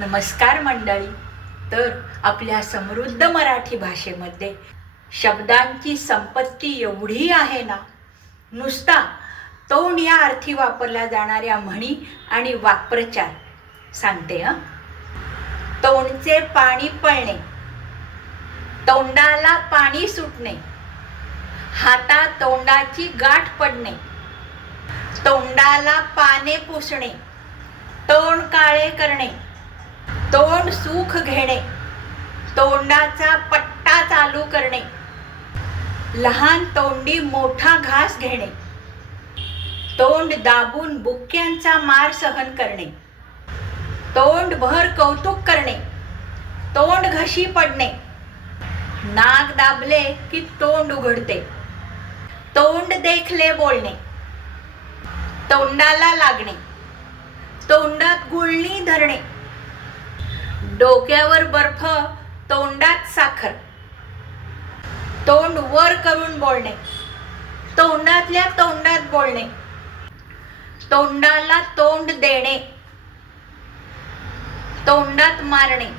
नमस्कार मंडळी. तर आपल्या समृद्ध मराठी भाषेमध्ये शब्दांची संपत्ती एवढी आहे ना, नुसता तोंड या अर्थी वापरल्या जाणाऱ्या म्हणी आणि वाक्प्रचार सांगते. तोंडचे पाणी पळणे, तोंडाला पाणी सुटणे, हातात तोंडाची गाठ पडणे, तोंडाला पाने पुसणे, तोंड काळे करणे, तोंड सुख घेणे, तोंडाचा पट्टा चालू करणे, लहान तोंडी मोठा घास घेणे, तोंड दाबून बुक्क्यांचा मार सहन करणे, तोंड भर कौतुक करणे, तोंड घशी पडणे, नाक दाबले की तोंड उघडते, तोंड देखले बोलणे, तोंडाला लागणे, तोंडात गुळणी धरणे, डोक्यावर बर्फ तोंडात साखर, तोंड वर करून बोलणे, तोंडातल्या तोंडात बोलणे, तोंडाला तोंड देणे, तोंडात मारणे,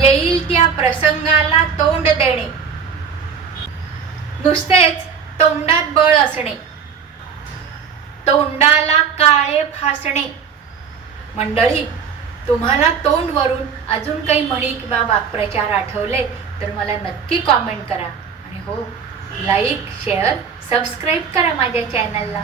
येईल त्या प्रसंगाला तोंड देणे, नुसतेच तोंडात बळ असणे, तोंडाला काळे फासणे. मंडळी, तुम्हाला तोंडवरून अजून काही म्हणी किंवा वाक्प्रचार आठवले तर मला नक्की कॉमेंट करा. आणि हो, लाईक, शेअर, सबस्क्राईब करा माझ्या चॅनलला.